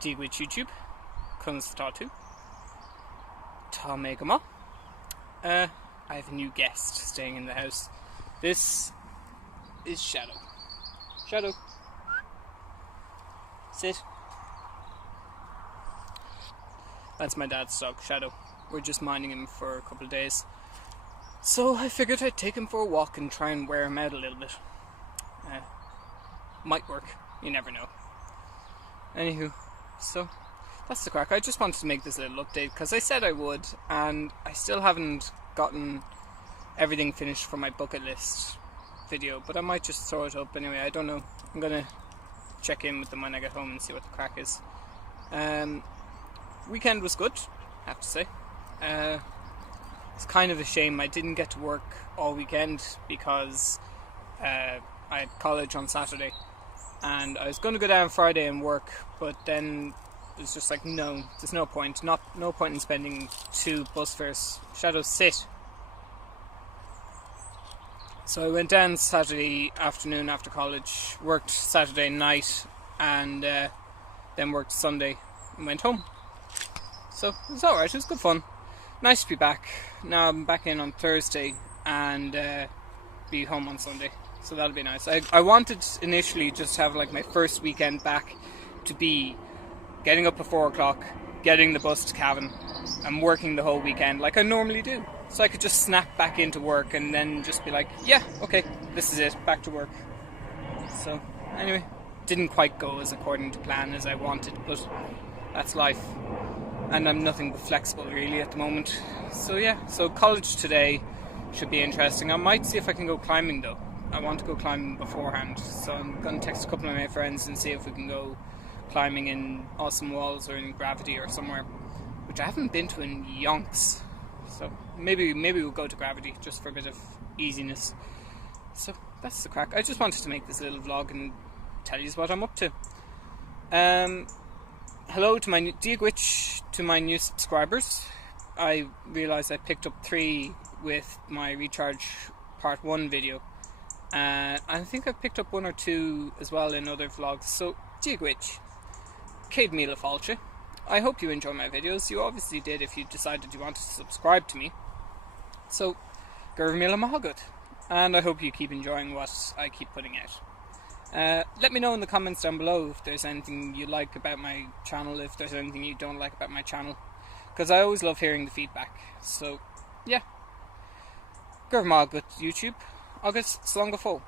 duit YouTube, conas tá mé go maith. I have a new guest staying in the house. This is Shadow. Shadow, sit. That's my dad's dog, Shadow. We're just minding him for a couple of days. So I figured I'd take him for a walk and try and wear him out a little bit. Might work, you never know. Anywho, so that's the crack. I just wanted to make this little update because I said I would, and I still haven't gotten everything finished for my bucket list video, but I might just throw it up anyway. I don't know. I'm gonna check in with them when I get home and see what the crack is. Weekend was good, I have to say. It's kind of a shame I didn't get to work all weekend because I had college on Saturday, and I was going to go down Friday and work, but then it was just like, no, there's no point. No point in spending 2 bus fares. Shadow, sit. So I went down Saturday afternoon after college, worked Saturday night, and then worked Sunday and went home. So it was alright, it was good fun. Nice to be back. Now I'm back in on Thursday and be home on Sunday. So that'll be nice. I wanted initially just to have like my first weekend back to be getting up at 4 o'clock, getting the bus to Cavan and working the whole weekend like I normally do. So I could just snap back into work and then just be like, yeah, okay, this is it, back to work. So anyway, didn't quite go as according to plan as I wanted, but that's life. And I'm nothing but flexible really at the moment. So yeah, so college today should be interesting. I might see if I can go climbing though. I want to go climbing beforehand, so I'm going to text a couple of my friends and see if we can go climbing in Awesome Walls or in Gravity or somewhere, which I haven't been to in yonks. So maybe we'll go to Gravity just for a bit of easiness. So that's the crack. I just wanted to make this little vlog and tell you what I'm up to. Hello to my to my new subscribers. I realised I picked up 3 with my Recharge Part 1 video. I think I've picked up 1 or 2 as well in other vlogs. So, duit, céad míle fáilte. I hope you enjoy my videos. You obviously did if you decided you wanted to subscribe to me. So, raibh míle agat. And I hope you keep enjoying what I keep putting out. Let me know in the comments down below if there's anything you like about my channel, if there's anything you don't like about my channel, because I always love hearing the feedback. So yeah, raibh míle agat YouTube, agus slán go fóill.